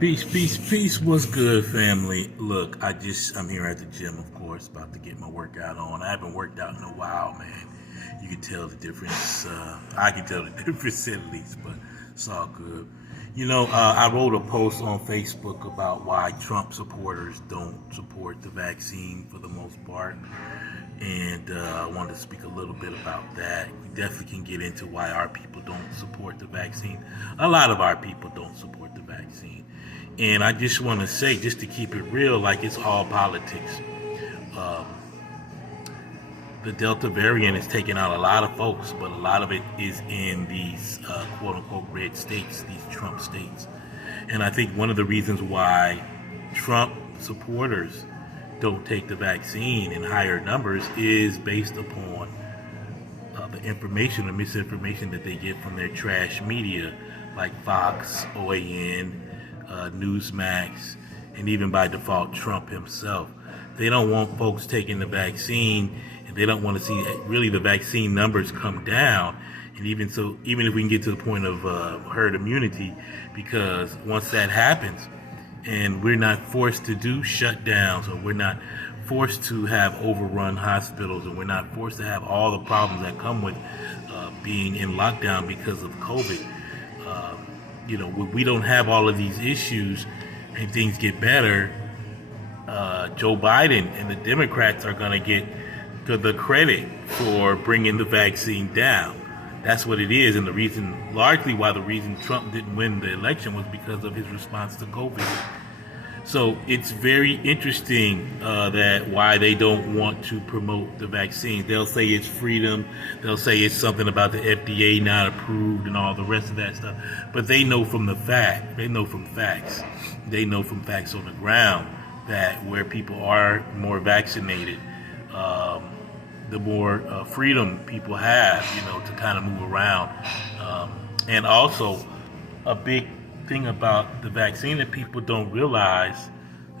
Peace, peace, peace. What's good, family? Look, I'm here at the gym, of course, about to get my workout on. I haven't worked out in a while, man. You can tell the difference. I can tell the difference at least, but it's all good. I wrote a post on Facebook about why Trump supporters don't support the vaccine for the most part. And I wanted to speak a little bit about that. We definitely can get into why our people don't support the vaccine. A lot of our people don't support the vaccine. And I just want to say, just to keep it real, like it's all politics. Um, the Delta variant is taking out a lot of folks, but a lot of it is in these quote unquote red states, these Trump states. And I think one of the reasons why Trump supporters don't take the vaccine in higher numbers is based upon the information or misinformation that they get from their trash media like Fox, OAN, Newsmax, and even by default Trump himself. They don't want folks taking the vaccine, and they don't want to see really the vaccine numbers come down. And even if we can get to the point of herd immunity, because once that happens, and we're not forced to do shutdowns, or we're not forced to have overrun hospitals, and we're not forced to have all the problems that come with being in lockdown because of COVID. We don't have all of these issues and things get better. Joe Biden and the Democrats are going to get the credit for bringing the vaccine down. That's what it is. And largely why the reason Trump didn't win the election was because of his response to COVID. So it's very interesting that why they don't want to promote the vaccine. They'll say it's freedom. They'll say it's something about the FDA not approved and all the rest of that stuff. But they know from facts. They know from facts on the ground that where people are more vaccinated, the more freedom people have, to kind of move around. And also a big thing about the vaccine that people don't realize,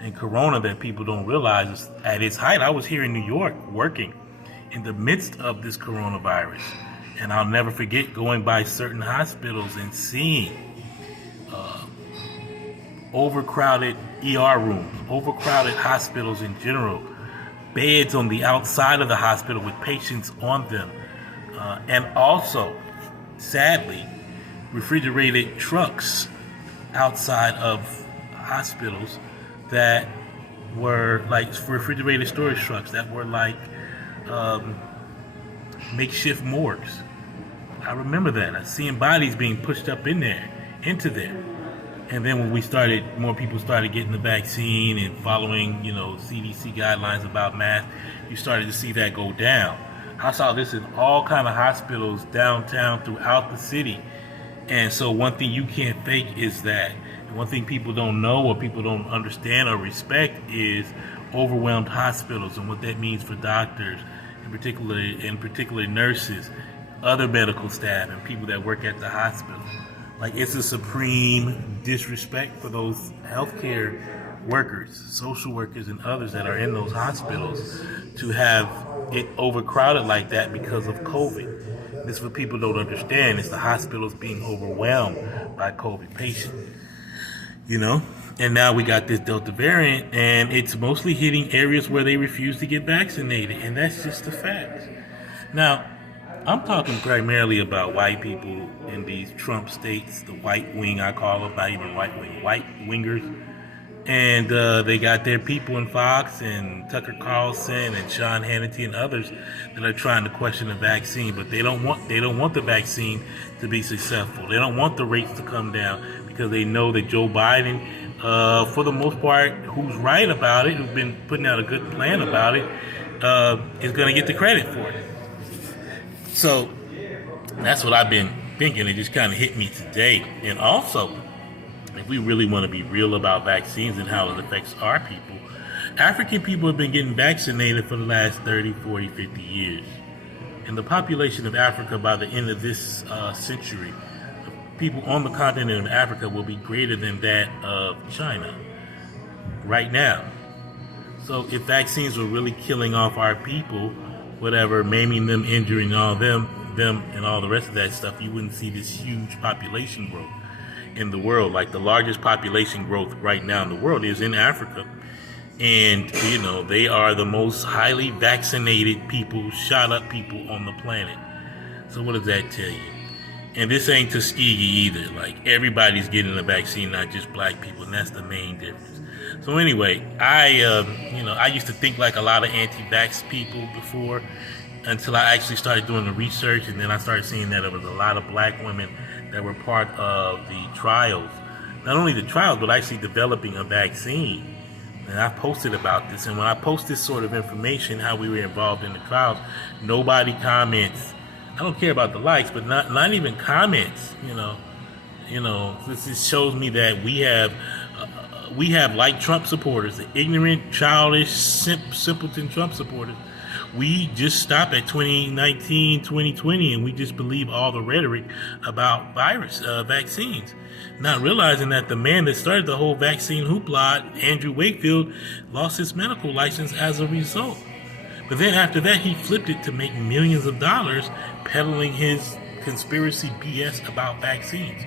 and Corona that people don't realize, is at its height. I was here in New York working in the midst of this coronavirus, and I'll never forget going by certain hospitals and seeing overcrowded ER rooms, overcrowded hospitals in general, beds on the outside of the hospital with patients on them, and also, sadly, refrigerated trucks outside of hospitals that were like refrigerated storage trucks that were like makeshift morgues. I remember that. I seeing bodies being pushed up into there. And then when more people started getting the vaccine and following, CDC guidelines about masks, you started to see that go down. I saw this in all kind of hospitals downtown throughout the city. And so one thing you can't fake is that. And one thing people don't know or people don't understand or respect is overwhelmed hospitals and what that means for doctors, in particular nurses, other medical staff, and people that work at the hospital. Like, it's a supreme disrespect for those healthcare workers, social workers, and others that are in those hospitals to have it overcrowded like that because of COVID. This is what people don't understand. It's the hospitals being overwhelmed by COVID patients, And now we got this Delta variant, and it's mostly hitting areas where they refuse to get vaccinated, and that's just a fact. Now, I'm talking primarily about white people in these Trump states, the white wing, I call them, not even right wing, white wingers. And they got their people in Fox and Tucker Carlson and Sean Hannity and others that are trying to question the vaccine, but they don't want the vaccine to be successful. They don't want the rates to come down because they know that Joe Biden, for the most part, who's right about it, who's been putting out a good plan about it, is going to get the credit for it. So that's what I've been thinking. It just kind of hit me today. And also, if we really want to be real about vaccines and how it affects our people, African people have been getting vaccinated for the last 30, 40, 50 years. And the population of Africa by the end of this century, people on the continent of Africa will be greater than that of China right now. So if vaccines were really killing off our people, whatever, maiming them, injuring all them and all the rest of that stuff, you wouldn't see this huge population growth. in the world. Like the largest population growth right now in the world is in Africa. And, they are the most highly vaccinated people, shot up people on the planet. So what does that tell you? And this ain't Tuskegee either. Like, everybody's getting a vaccine, not just black people, and that's the main difference. So anyway, I used to think like a lot of anti-vax people before, until I actually started doing the research, and then I started seeing that there was a lot of black women that were part of the trials. Not only the trials, but actually developing a vaccine. And I posted about this, and when I post this sort of information, how we were involved in the trials, nobody comments. I don't care about the likes, but not even comments. This shows me that we have like Trump supporters, the ignorant, childish, simpleton Trump supporters. We just stop at 2019, 2020, and we just believe all the rhetoric about vaccines, not realizing that the man that started the whole vaccine hoopla, Andrew Wakefield, lost his medical license as a result. But then after that, he flipped it to make millions of dollars peddling his conspiracy BS about vaccines,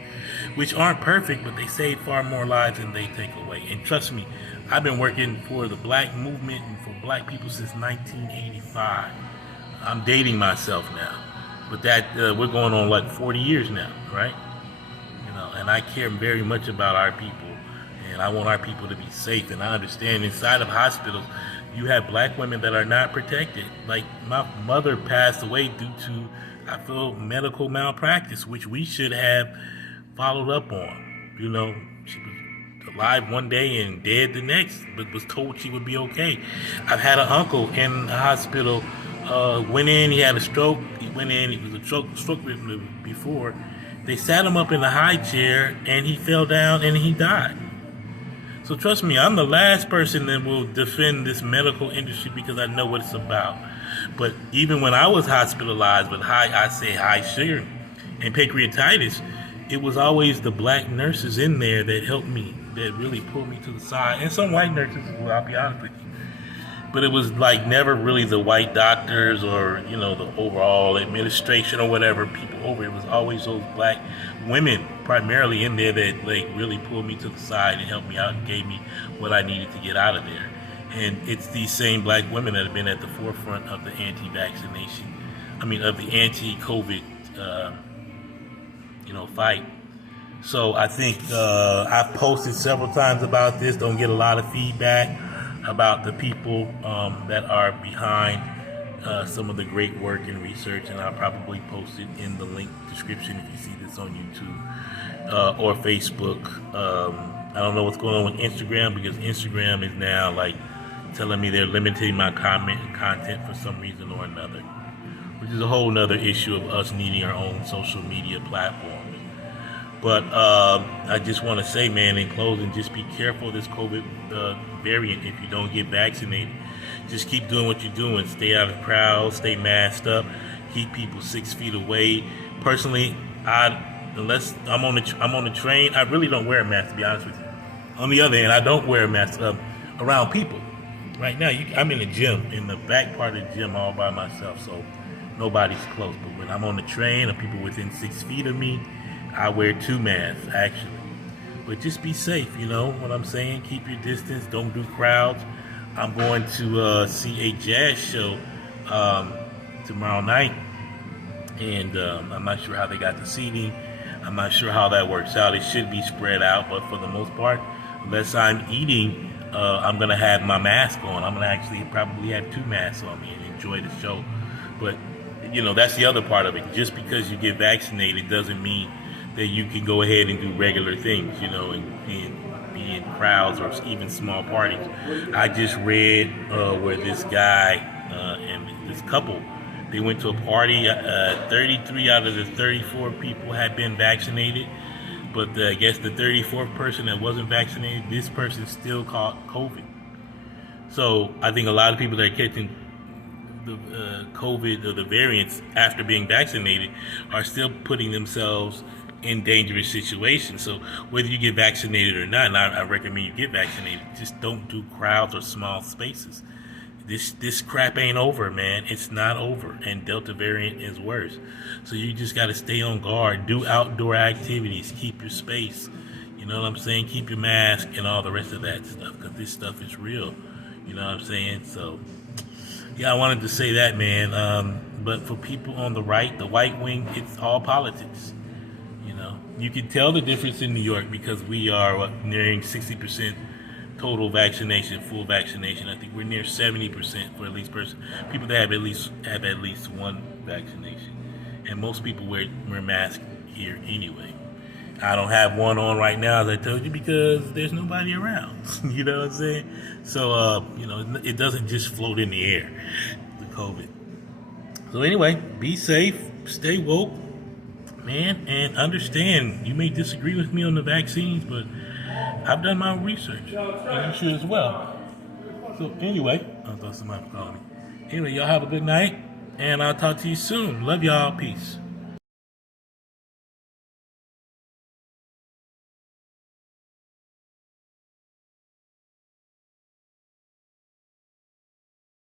which aren't perfect, but they save far more lives than they take away. And trust me, I've been working for the black movement and for black people since 1985. I'm dating myself now, but we're going on like 40 years now, right? And I care very much about our people, and I want our people to be safe. And I understand inside of hospitals, you have black women that are not protected. Like my mother passed away due to, I feel, medical malpractice, which we should have followed up on. She was alive one day and dead the next, but was told she would be okay. I've had an uncle in the hospital, went in, he had a stroke. He went in, he was a stroke before. They sat him up in the high chair and he fell down and he died. So trust me, I'm the last person that will defend this medical industry because I know what it's about. But even when I was hospitalized with high sugar and pancreatitis, it was always the black nurses in there that helped me, that really pulled me to the side. And some white nurses as well, I'll be honest with you. But it was like never really the white doctors or, the overall administration or whatever people over. It was always those black women primarily in there that really pulled me to the side and helped me out and gave me what I needed to get out of there. And it's these same black women that have been at the forefront of the of the anti-COVID, fight. So I think I've posted several times about this. Don't get a lot of feedback about the people that are behind some of the great work and research, and I'll probably post it in the link description if you see this on YouTube or Facebook. I don't know what's going on with Instagram, because Instagram is now telling me they're limiting my content for some reason or another, which is a whole nother issue of us needing our own social media platforms. But I just want to say, man, in closing, just be careful of this COVID variant if you don't get vaccinated. Just keep doing what you're doing. Stay out of crowds, stay masked up, keep people 6 feet away. Personally, unless I'm on the train, I really don't wear a mask, to be honest with you. On the other hand, I don't wear a mask around people. Right now, I'm in the gym, in the back part of the gym all by myself, so nobody's close. But when I'm on the train or people within 6 feet of me, I wear 2 masks, actually. But just be safe, what I'm saying? Keep your distance. Don't do crowds. I'm going to see a jazz show tomorrow night. And I'm not sure how they got the seating. I'm not sure how that works out. It should be spread out. But for the most part, unless I'm eating, I'm going to have my mask on. I'm going to actually probably have 2 masks on me and enjoy the show. But, that's the other part of it. Just because you get vaccinated doesn't mean that you can go ahead and do regular things, and be in crowds or even small parties. I just read where this guy and this couple, they went to a party. 33 out of the 34 people had been vaccinated, but I guess the 34th person that wasn't vaccinated, this person still caught COVID. So I think a lot of people that are catching the COVID or the variants after being vaccinated are still putting themselves in dangerous situations. So whether you get vaccinated or not, and I recommend you get vaccinated, just don't do crowds or small spaces. This crap ain't over, man. It's not over, and Delta variant is worse. So you just got to stay on guard, do outdoor activities, keep your space, You know what I'm saying? Keep your mask and all the rest of that stuff, because this stuff is real. You know what I'm saying? So, yeah, I wanted to say that, man. But for people on the right, the white wing, it's all politics. You know, you can tell the difference in New York because we are nearing 60% total vaccination, full vaccination. I think we're near 70% for at least people that have at least one vaccination, and most people wear masks here anyway. I don't have one on right now, as I told you, because there's nobody around. You know what I'm saying? So, it doesn't just float in the air, the COVID. So anyway, be safe, stay woke, man, and understand you may disagree with me on the vaccines, but I've done my own research, and you should as well. So anyway, I thought somebody was calling me. Anyway, y'all have a good night, and I'll talk to you soon. Love y'all. Peace.